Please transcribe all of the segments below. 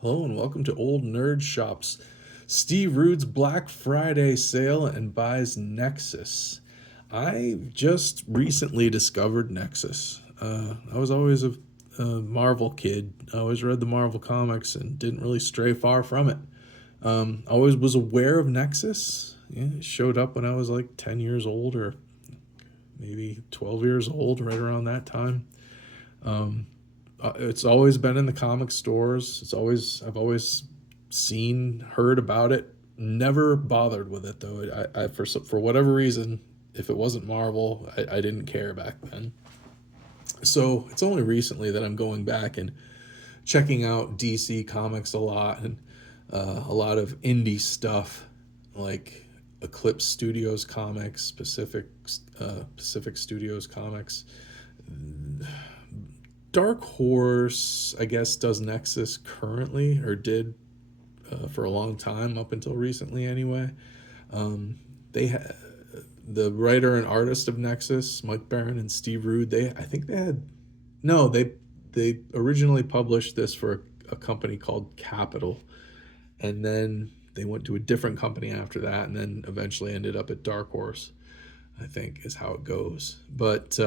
Hello and welcome to Old Nerd Shop's Steve Rude's Black Friday sale and buys Nexus. I just recently discovered Nexus. I was always a Marvel kid. I always read the Marvel comics and didn't really stray far from it. Always was aware of Nexus. Yeah, it showed up when I was like 10 years old or maybe 12 years old, right around that time. It's always been in the comic stores. I've always seen, heard about it. Never bothered with it though. For whatever reason, if it wasn't Marvel, I didn't care back then. So it's only recently that I'm going back and checking out DC comics a lot and a lot of indie stuff like Eclipse Studios comics, Pacific Studios comics. Dark Horse, I guess, does Nexus currently, or did for a long time, up until recently anyway. They had the writer and artist of Nexus, Mike Barron and Steve Rude. I think they had no, they originally published this for a company called Capital, and then they went to a different company after that, and then eventually ended up at Dark Horse. I think is how it goes, but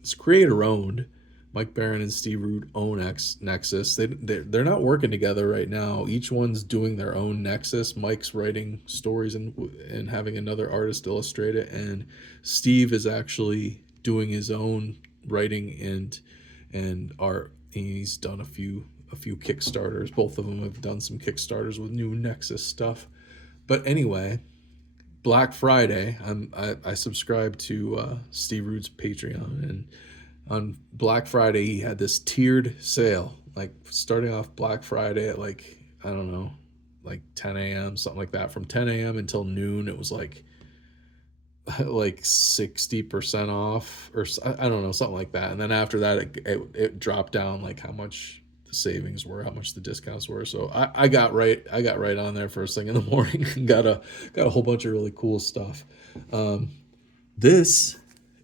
it's creator owned. Mike Barron and Steve Root own Nexus. They're not working together right now. Each one's doing their own Nexus. Mike's writing stories and having another artist illustrate it, and Steve is actually doing his own writing and art. He's done a few Kickstarters. Both of them have done some Kickstarters with new Nexus stuff. But anyway, Black Friday, I subscribe to Steve Root's Patreon, and on Black Friday he had this tiered sale, like starting off Black Friday at like I don't know, like 10 a.m. something like that. From 10 a.m. until noon, it was like 60% off or I don't know, something like that. And then after that, it dropped down like how much the savings were, how much the discounts were. So I got right on there first thing in the morning and got a whole bunch of really cool stuff. This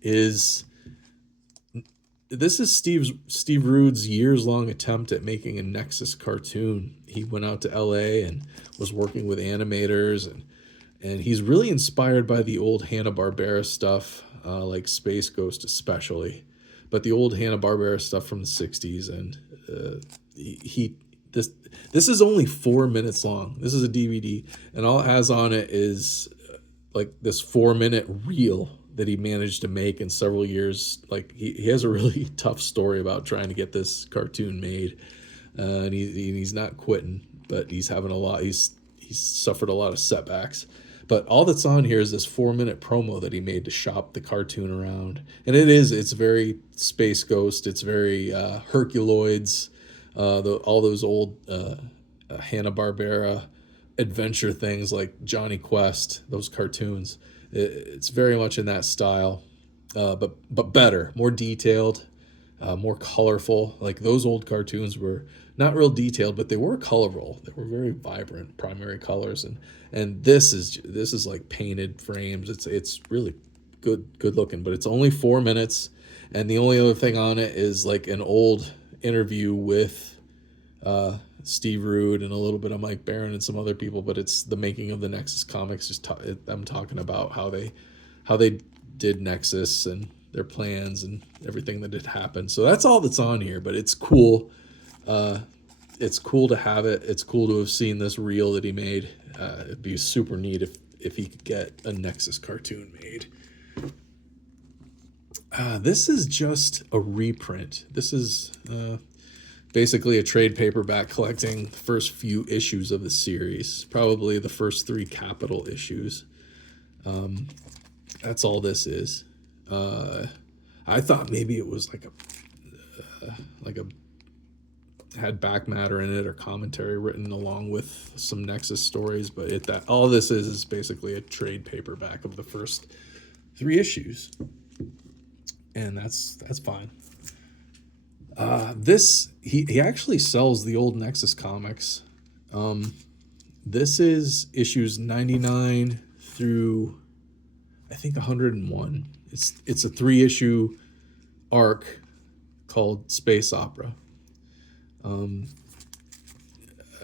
is this is Steve Rude's years long attempt at making a Nexus cartoon. He went out to LA and was working with animators, and he's really inspired by the old Hanna-Barbera stuff, like Space Ghost especially, but the old Hanna-Barbera stuff from the 60s. And he this is only 4 minutes long. This is a DVD, and all it has on it is like this 4 minute reel that he managed to make in several years. Like he has a really tough story about trying to get this cartoon made, and he's not quitting, but he's having he's suffered a lot of setbacks. But all that's on here is this 4 minute promo that he made to shop the cartoon around, and it's very Space Ghost. It's very Herculoids, all those old Hanna Barbera adventure things like Johnny Quest, those cartoons. It's very much in that style, but better, more detailed, more colorful. Like those old cartoons were not real detailed, but they were colorful. They were very vibrant, primary colors, and this is like painted frames. It's really good looking, but it's only 4 minutes, and the only other thing on it is like an old interview with Steve Rude and a little bit of Mike Barron and some other people, but it's the making of the Nexus comics. I'm talking about how they did Nexus and their plans and everything that had happened. So that's all that's on here, but it's cool. It's cool to have it. It's cool to have seen this reel that he made. It'd be super neat if he could get a Nexus cartoon made. This is just a reprint. This is basically a trade paperback collecting the first few issues of the series, probably the first three Capital issues. That's all this is. I thought maybe it was like a had back matter in it or commentary written along with some Nexus stories, but that all this is basically a trade paperback of the first three issues, and that's fine. This he actually sells the old Nexus comics. This is issues 99 through I think 101. It's a 3 issue arc called Space Opera.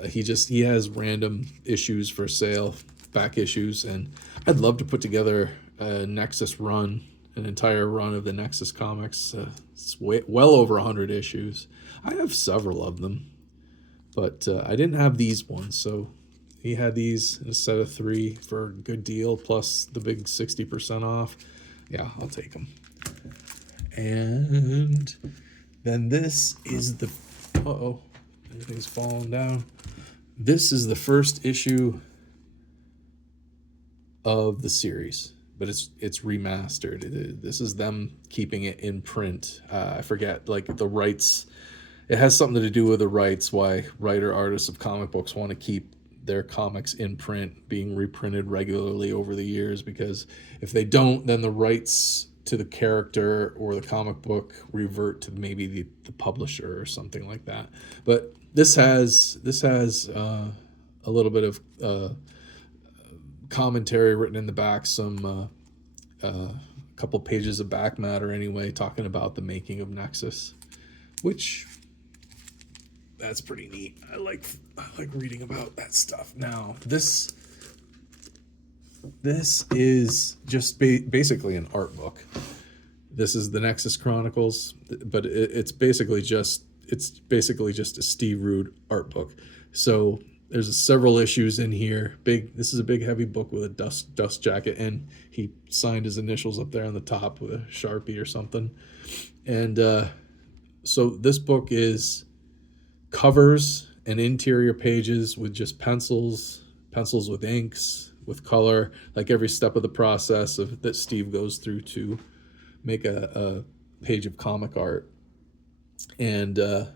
he has random issues for sale, back issues, and I'd love to put together a Nexus run, an entire run of the Nexus comics. It's well over 100 issues. I have several of them, but I didn't have these ones, so he had these in a set of 3 for a good deal, plus the big 60% off. Yeah, I'll take them. And then this is the... Uh-oh, everything's falling down. This is the first issue of the series, but it's remastered. This is them keeping it in print. I forget, like, the rights. It has something to do with the rights, why artists of comic books want to keep their comics in print, being reprinted regularly over the years, because if they don't, then the rights to the character or the comic book revert to maybe the publisher or something like that. But this has a little bit of commentary written in the back, some couple pages of back matter anyway, talking about the making of Nexus, which that's pretty neat. I like reading about that stuff. Now this is just basically an art book. This is the Nexus Chronicles, but it's basically just a Steve Rude art book. So there's several issues in here. This is a big heavy book with a dust jacket, and he signed his initials up there on the top with a Sharpie or something. And so this book is covers and interior pages with just pencils with inks, with color, like every step of the process that Steve goes through to make a page of comic art. And a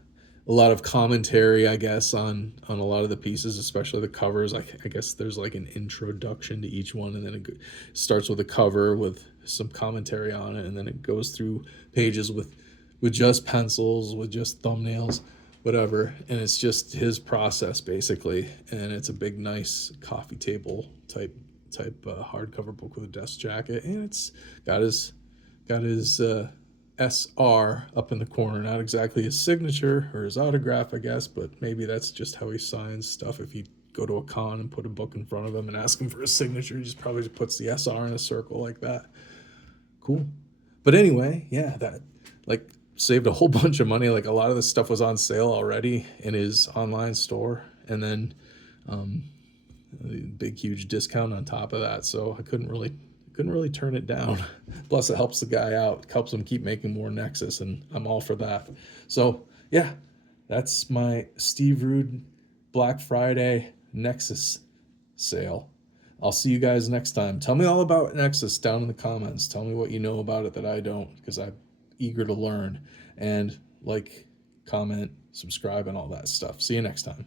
lot of commentary, I guess, on a lot of the pieces, especially the covers. I guess there's like an introduction to each one, and then it starts with a cover with some commentary on it, and then it goes through pages with just pencils, with just thumbnails, whatever, and it's just his process basically. And it's a big, nice coffee table type hardcover book with a desk jacket, and it's got his SR up in the corner. Not exactly his signature or his autograph, I guess, but maybe that's just how he signs stuff. If you go to a con and put a book in front of him and ask him for a signature, he just probably puts the SR in a circle like that. Cool. But anyway, yeah, that like saved a whole bunch of money. Like a lot of this stuff was on sale already in his online store, and then a big huge discount on top of that. So I couldn't really turn it down. Plus it helps the guy out, helps him keep making more Nexus, and I'm all for that. So yeah, that's my Steve Rude Black Friday Nexus sale. I'll see you guys next time. Tell me all about Nexus down in the comments. Tell me what you know about it that I don't, because I'm eager to learn. And like, comment, subscribe, and all that stuff. See you next time.